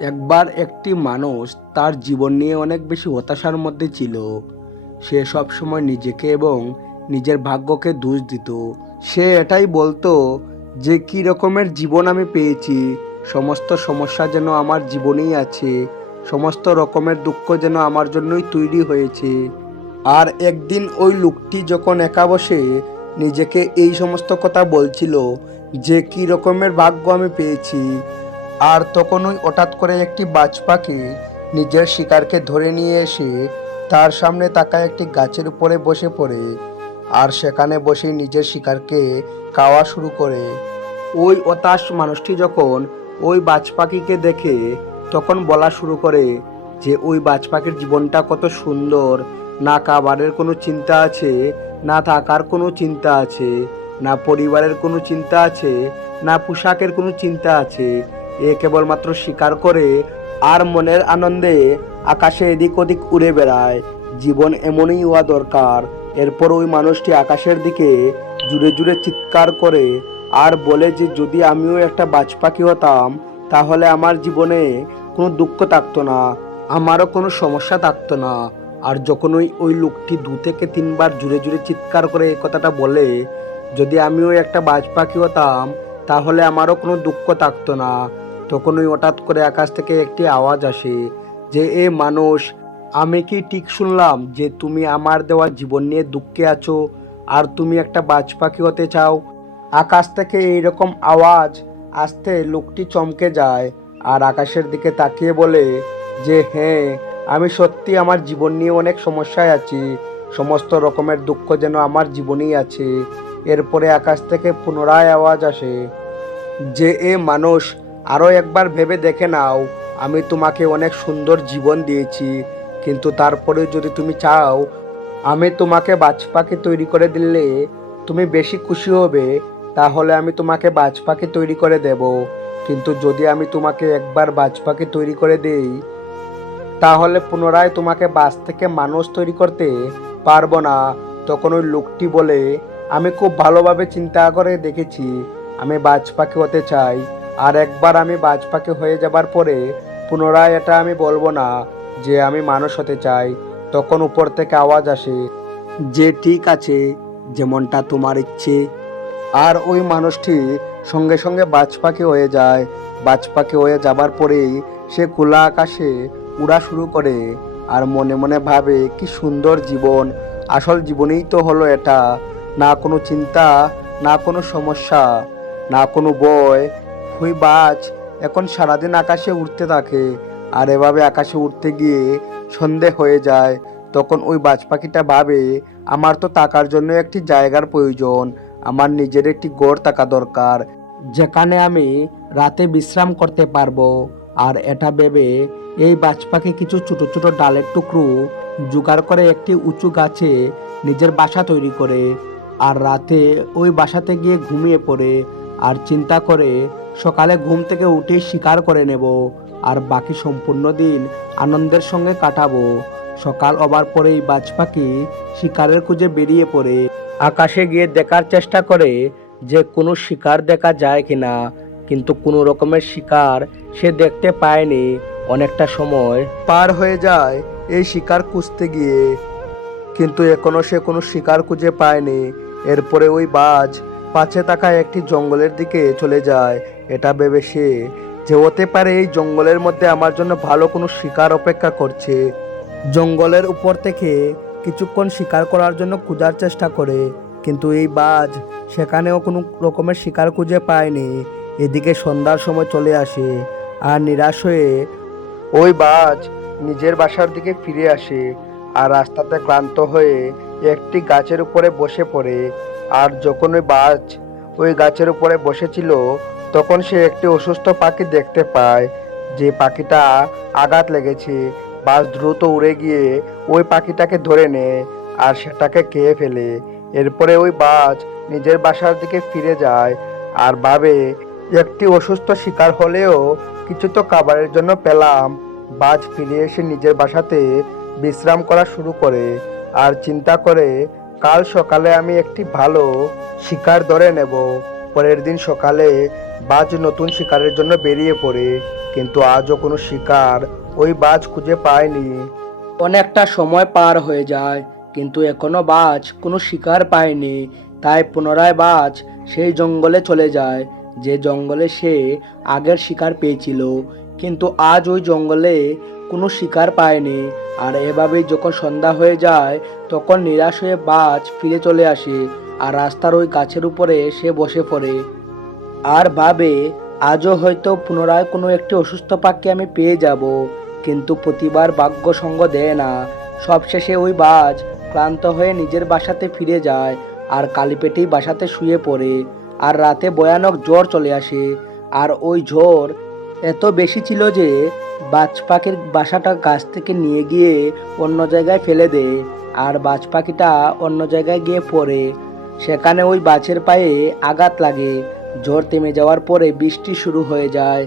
একবার একটি মানুষ তার জীবন নিয়ে অনেক বেশি হতাশার মধ্যে ছিল। সে সব সময় নিজেকে এবং নিজের ভাগ্যকে দোষ দিত। সে এটাই বলতো যে, কী রকমের জীবন আমি পেয়েছি, সমস্ত সমস্যা যেন আমার জীবনেই আছে, সমস্ত রকমের দুঃখ যেন আমার জন্যই তৈরি হয়েছে। আর একদিন ওই লোকটি যখন একা বসে নিজেকে এই সমস্ত কথা বলছিল যে, কী রকমের ভাগ্য আমি পেয়েছি আর তখন ওই হঠাৎ করে একটি বাজ পাখি নিজের শিকারকে ধরে নিয়ে এসে তার সামনে তাকায় একটি গাছের উপরে বসে পড়ে আর সেখানে বসে নিজের শিকারকে খাওয়া শুরু করে। ওই হতাশ মানুষটি যখন ওই বাজ পাখিকে দেখে তখন বলা শুরু করে যে ওই বাজ পাখির জীবনটা কত সুন্দর, না খাবারের কোনো চিন্তা আছে, না থাকার কোনো চিন্তা আছে, না পরিবারের কোনো চিন্তা আছে, না পোশাকের কোনো চিন্তা আছে এ কেবলমাত্র শিকার করে আর মনের আনন্দে আকাশে এদিক ওদিক উড়ে বেড়ায়। জীবন এমনই হওয়া দরকার। এরপর ওই মানুষটি আকাশের দিকে জুড়ে জুড়ে চিৎকার করে, আর বলে যে যদি আমিও একটা বাজ পাখি হতাম, তাহলে আমার জীবনে কোনো দুঃখ থাকতো না, আমারও কোনো সমস্যা থাকতো না। আর যখন ওই ওই লোকটি দু থেকে তিনবার জুড়ে জুড়ে চিৎকার করে এই কথাটা বলে, যদি আমিও একটা বাজ পাখি হতাম, তাহলে আমারও কোনো দুঃখ থাকতো না। তখন ওই হঠাৎ করে আকাশ থেকে একটি আওয়াজ আসে যে, এ মানুষ, আমি কি ঠিক শুনলাম যে তুমি আমার দেওয়া জীবন নিয়ে দুঃখে আছো? আর তুমি একটা বাজ পাখি হতে চাও? আকাশ থেকে এইরকম আওয়াজ আসতে লোকটি চমকে যায় আর আকাশের দিকে তাকিয়ে বলে যে হ্যাঁ আমি সত্যি আমার জীবন নিয়ে অনেক সমস্যায় আছি। সমস্ত রকমের দুঃখ যেন আমার জীবনেই আছে। এরপরে আকাশ থেকে পুনরায় আওয়াজ আসে যে, এ মানুষ আরও একবার ভেবে দেখে নাও, আমি তোমাকে অনেক সুন্দর জীবন দিয়েছি, কিন্তু তারপরে যদি তুমি চাও, আমি তোমাকে বাজ পাখি তৈরি করে দিলে তুমি বেশি খুশি হবে, তাহলে আমি তোমাকে বাজ পাখি তৈরি করে দেব। কিন্তু যদি আমি তোমাকে একবার বাজ পাখি তৈরি করে দেই, তাহলে পুনরায় তোমাকে বাস থেকে মানুষ তৈরি করতে পারব না। তখন ওই লোকটি বলে, আমি খুব ভালোভাবে চিন্তা করে দেখেছি, আমি বাজ পাখি হতে চাই। আর একবার আমি বাজপাকে হয়ে যাবার পরে পুনরায় এটা আমি বলব না যে আমি মানুষ হতে চাই। তখন উপর থেকে আওয়াজ আসে, যে ঠিক আছে, যেমনটা তোমার ইচ্ছে। আর ওই মানুষটি সঙ্গে সঙ্গে বাজ পাখি হয়ে যায়। বাজ পাখি হয়ে যাবার পরেই সে খোলা আকাশে উড়া শুরু করে আর মনে মনে ভাবে, কি সুন্দর জীবন। আসল জীবনেই তো হলো এটা। না কোনো চিন্তা, না কোনো সমস্যা, না কোনো বয় ওই বাজ। এখন সারাদিন আকাশে উড়তে থাকে, আর এভাবে আকাশে উঠতে গিয়ে সন্ধে হয়ে যায়। তখন ওই বাজ পাখিটা ভাবে, আমার তো টাকার জন্য একটি জায়গার প্রয়োজন, আমার নিজের একটি গড় থাকা দরকার, যেখানে আমি রাতে বিশ্রাম করতে পারব। আর এটা ভেবে এই বাজ পাখি কিছু ছোট ছোট ডালের টুকরো জোগাড় করে একটি উঁচু গাছে নিজের বাসা তৈরি করে, আর রাতে ওই বাসাতে গিয়ে ঘুমিয়ে পড়ে। আর চিন্তা করে সকালে ঘুম থেকে উঠে শিকার করে নেব আর বাকি সম্পূর্ণ দিন আনন্দের সঙ্গে কাটাবো। সকাল হবার পরেই বাজ পাখি শিকারের খুঁজে বেরিয়ে পড়ে। আকাশে গিয়ে দেখার চেষ্টা করে যে কোনো শিকার দেখা যায় কিনা, কিন্তু কোনো রকমের শিকার সে দেখতে পায়নি। অনেকটা সময় পার হয়ে যায় এই শিকার খুঁজতে গিয়ে, কিন্তু এখনও সে কোনো শিকার খুঁজে পায়নি। এরপরে ওই বাজ পাছে তাকায় একটি জঙ্গলের দিকে চলে যায়। এটা ভেবে সে, যে হতে পারে এই জঙ্গলের মধ্যে আমার জন্য ভালো কোনো শিকার অপেক্ষা করছে। জঙ্গলের উপর থেকে কিছুক্ষণ শিকার করার জন্য খোঁজার চেষ্টা করে, কিন্তু এই বাজ সেখানেও কোনো রকমের শিকার খুঁজে পায়নি। এদিকে সন্ধ্যার সময় চলে আসে আর নিরাশ হয়ে ওই বাজ নিজের বাসার দিকে ফিরে আসে আর রাস্তাতে ক্লান্ত হয়ে একটি গাছের উপরে বসে পড়ে। আর যখন ওই বাজ ওই গাছের উপরে বসেছিল, তখন সে একটি অসুস্থ পাখি দেখতে পায়, যে পাখিটা আঘাত লেগেছে। বাস দ্রুত উড়ে গিয়ে ওই পাখিটাকে ধরে নেয় আর সেটাকে খেয়ে ফেলে। এরপরে ওই বাজ নিজের বাসার দিকে ফিরে যায় আর ভাবে, একটি অসুস্থ শিকার হলেও কিছু তো খাবারের জন্য পেলাম। বাজ ফিরে এসে নিজের বাসাতে বিশ্রাম করা শুরু করে আর চিন্তা করে কাল সকালে আমি একটি ভালো শিকার ধরে নেব। পরের দিন সকালে বাজ নতুন শিকারের জন্য বেরিয়ে পড়ে, কিন্তু আজও কোনো শিকার ওই বাজ খুঁজে পায়নি। অনেকটা সময় পার হয়ে যায়, কিন্তু এখনও বাজ কোনো শিকার পায়নি, তাই পুনরায় বাজ সেই জঙ্গলে চলে যায়, যে জঙ্গলে সে আগের শিকার পেয়েছিল। কিন্তু আজ ওই জঙ্গলে কোনো শিকার পায়নি। আর এভাবেই যখন সন্ধ্যা হয়ে যায়, তখন নিরাশ হয়ে বাজ ফিরে চলে আসে আর রাস্তার ওই গাছের উপরে সে বসে পড়ে। আর ভাবে, আজও হয়তো পুনরায় কোনো একটি অসুস্থ পাখি আমি পেয়ে যাব, কিন্তু প্রতিবার ভাগ্য সঙ্গ দেয় না। সবশেষে ওই বাজ ক্লান্ত হয়ে নিজের বাসাতে ফিরে যায় আর কালীপেটেই বাসাতে শুয়ে পড়ে আর রাতে ভয়ানক জ্বর চলে আসে। আর ওই জ্বর এত বেশি ছিল যে বাজ পাখির বাসাটা গাছ থেকে নিয়ে গিয়ে অন্য জায়গায় ফেলে দেয় আর বাজ পাখিটা অন্য জায়গায় গিয়ে পড়ে। সেখানে ওই বাছের পায়ে আঘাত লাগে, ঝড় থেমে যাওয়ার পরে বৃষ্টি শুরু হয়ে যায়।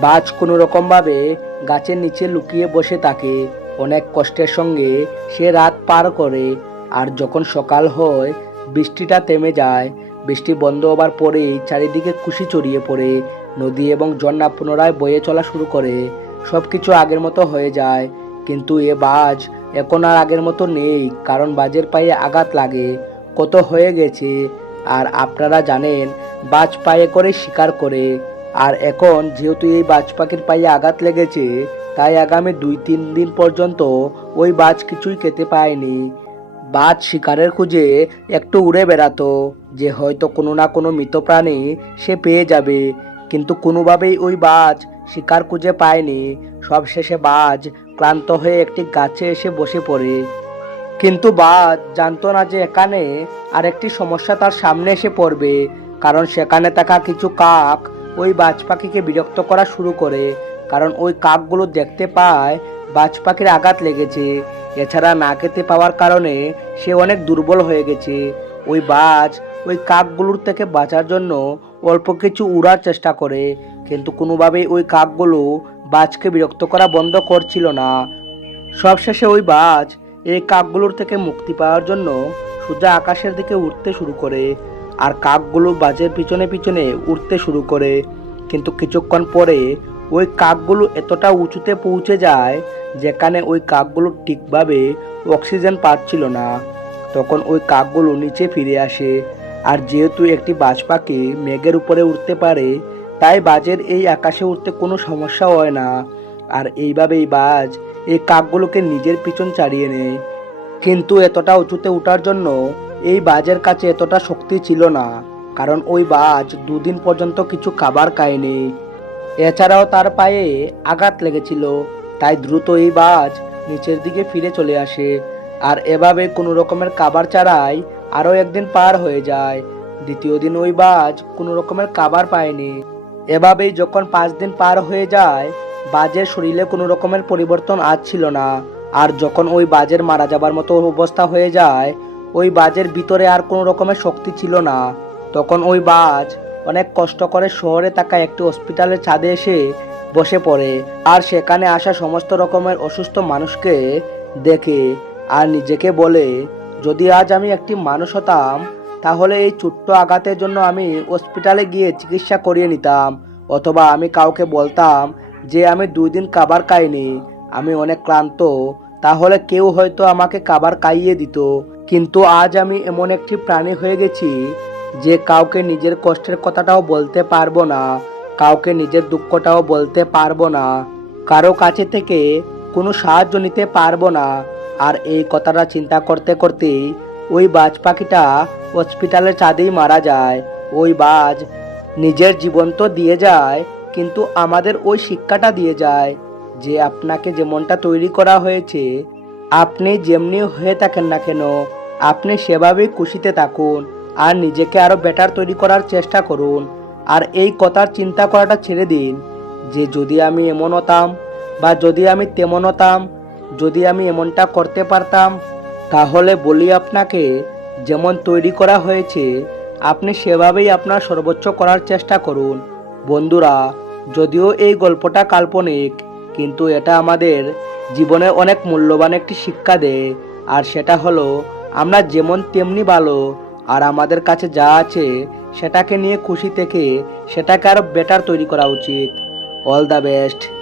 বাজ কোনো রকমভাবে গাছের নিচে লুকিয়ে বসে থাকে। অনেক কষ্টের সঙ্গে সে রাত পার করে, আর যখন সকাল হয়, বৃষ্টিটা থেমে যায়। বৃষ্টি বন্ধ হবার পরেই চারিদিকে খুশি ছড়িয়ে পড়ে। নদী এবং ঝর্ণা পুনরায় বয়ে চলা শুরু করে। সব কিছু আগের মতো হয়ে যায়। কিন্তু এ বাজ এখন আর আগের মতো নেই, কারণ বাজের পায়ে আঘাত লাগে। কত হয়ে গেছে, আর আপনারা জানেন, বাজ পায়ে করে শিকার করে। আর এখন যেহেতু এই বাজ পাখির পায়ে আঘাত লেগেছে, তাই আগামী দুই তিন দিন পর্যন্ত ওই বাজ কিছুই খেতে পায়নি। বাজ শিকারের খুঁজে একটু উড়ে বেড়াতো, যে হয়তো কোনো না কোনো মৃত প্রাণী সে পেয়ে যাবে। কিন্তু কোনোভাবেই ওই বাজ শিকার খুঁজে পায়নি। সবশেষে বাজ ক্লান্ত হয়ে একটি গাছে এসে বসে পড়ে। কিন্তু বাজ জানতো না যে এখানে আরেকটি সমস্যা তার সামনে এসে পড়বে, কারণ সেখানে থাকা কিছু কাক ওই বাজ পাখিকে বিরক্ত করা শুরু করে, কারণ ওই কাকগুলো দেখতে পায় বাজ পাখির আঘাত লেগেছে। এছাড়া না খেতে পাওয়ার কারণে সে অনেক দুর্বল হয়ে গেছে। ওই বাজ ওই কাকগুলোর থেকে বাঁচার জন্য অল্প কিছু উড়ার চেষ্টা করে, কিন্তু কোনোভাবেই ওই কাকগুলো বাজকে বিরক্ত করা বন্ধ করছিল না। সবশেষে ওই বাজ এই কাকগুলোর থেকে মুক্তি পাওয়ার জন্য সোজা আকাশের দিকে উঠতে শুরু করে আর কাকগুলো বাজের পিছনে পিছনে উঠতে শুরু করে। কিন্তু কিছুক্ষণ পরে ওই কাকগুলো এতটা উঁচুতে পৌঁছে যায় যেখানে ওই কাকগুলো ঠিকভাবে অক্সিজেন পাচ্ছিল না। তখন ওই কাকগুলো নিচে ফিরে আসে। আর যেহেতু একটি বাজ পাখি মেঘের উপরে উঠতে পারে, তাই বাজের এই আকাশে উঠতে কোনো সমস্যা হয় না। আর এইভাবেই বাজ এই কাকগুলোকে নিজের পিছন চালিয়ে নেয়। কিন্তু এতটা উঁচুতে ওঠার জন্য এই বাজের কাছে এতটা শক্তি ছিল না, কারণ ওই বাজ দুদিন পর্যন্ত কিছু খাবার খায়নি। এছাড়াও তার পায়ে আঘাত লেগেছিল, তাই দ্রুত এই বাজ নিচের দিকে ফিরে চলে আসে। আর এভাবে কোনো রকমের খাবার ছাড়াই আরও একদিন পার হয়ে যায়। দ্বিতীয় দিন ওই বাজ কোনো রকমের খাবার পায়নি। এভাবেই যখন পাঁচ দিন পার হয়ে যায়, বাজের শরীরে কোনো রকমের পরিবর্তন আসছিল না। আর যখন ওই বাজের মারা যাবার মতো অবস্থা হয়ে যায়, ওই বাজের ভিতরে আর কোনো রকমের শক্তি ছিল না। তখন ওই বাজ অনেক কষ্ট করে শহরে থাকা একটি হসপিটালের ছাদে এসে বসে পড়ে। আর সেখানে আসা সমস্ত রকমের অসুস্থ মানুষকে দেখে আর নিজেকে বলে যদি আজ আমি একটি মানুষ হতাম, তাহলে এই ছোট্ট আঘাতের জন্য আমি হসপিটালে গিয়ে চিকিৎসা করিয়ে নিতাম। অথবা আমি কাউকে বলতাম যে আমি দুই দিন খাবার খাইনি, আমি অনেক ক্লান্ত, তাহলে কেউ হয়তো আমাকে খাবার খাইয়ে দিত। কিন্তু আজ আমি এমন একটি প্রাণী হয়ে গেছি যে কাউকে নিজের কষ্টের কথাটাও বলতে পারব না, কাউকে নিজের দুঃখটাও বলতে পারব না, কারও কাছে থেকে কোনো সাহায্য নিতে পারব না আর এই কথাটা চিন্তা করতে করতেই ওই বাজ পাখিটা হসপিটালের ছাদেই মারা যায়। ওই বাজ নিজের জীবন তো দিয়ে যায়, কিন্তু আমাদের ওই শিক্ষাটা দিয়ে যায় যে আপনাকে যেমনটা তৈরি করা হয়েছে, আপনি যেমনি হয়ে থাকেন না কেন, আপনি সেভাবেই খুশিতে থাকুন আর নিজেকে আরও বেটার তৈরি করার চেষ্টা করুন। আর এই কথার চিন্তা করাটা ছেড়ে দিন যে যদি আমি এমন হতাম বা যদি আমি তেমন হতাম যদি আমি এমনটা করতে পারতাম, তাহলে বলি আপনাকে, যেমন তৈরি করা হয়েছে, আপনি সেভাবেই আপনার সর্বোচ্চ করার চেষ্টা করুন। বন্ধুরা, যদিও এই গল্পটা কাল্পনিক, কিন্তু এটা আমাদের জীবনে অনেক মূল্যবান একটি শিক্ষা দেয়, আর সেটা হলো, আমরা যেমন তেমনি ভালো, আর আমাদের কাছে যা আছে, সেটাকে নিয়ে খুশি থেকে সেটাকে আরও বেটার তৈরি করা উচিত। All the best